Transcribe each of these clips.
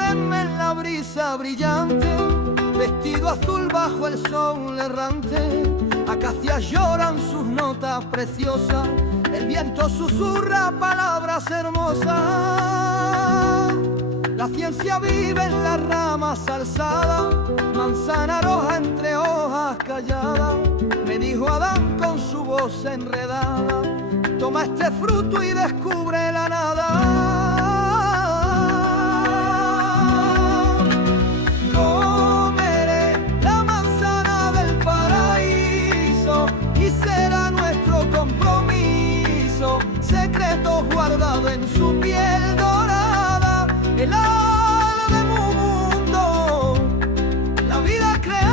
solemne en la brisa brillante, vestido azul bajo el sol errante. Acacias lloran sus notas preciosas, el viento susurra palabras hermosas. La ciencia vive en las ramas alzadas, manzana roja entre hojas calladas. Me dijo Adán con su voz enredada, toma este fruto y descubre la nada. Comeré la manzana del paraíso y será nuestro compromiso, secretos guardados en su piel dorada. El ala de mi mundo, la vida creada.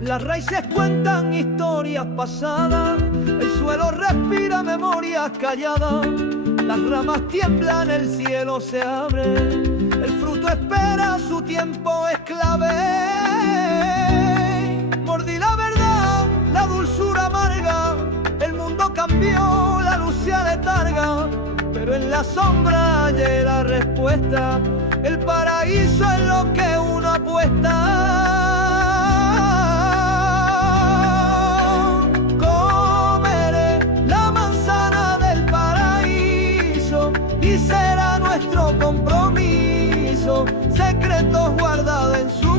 Las raíces cuentan historias pasadas, el suelo respira memorias calladas. Las ramas tiemblan, el cielo se abre, el fruto espera, su tiempo es clave. Mordí la verdad, la dulzura amarga, el mundo cambió, la luz se aletarga, pero en la sombra hallé la respuesta, el paraíso es lo que uno apuesta. Y será nuestro compromiso, secretos guardados en su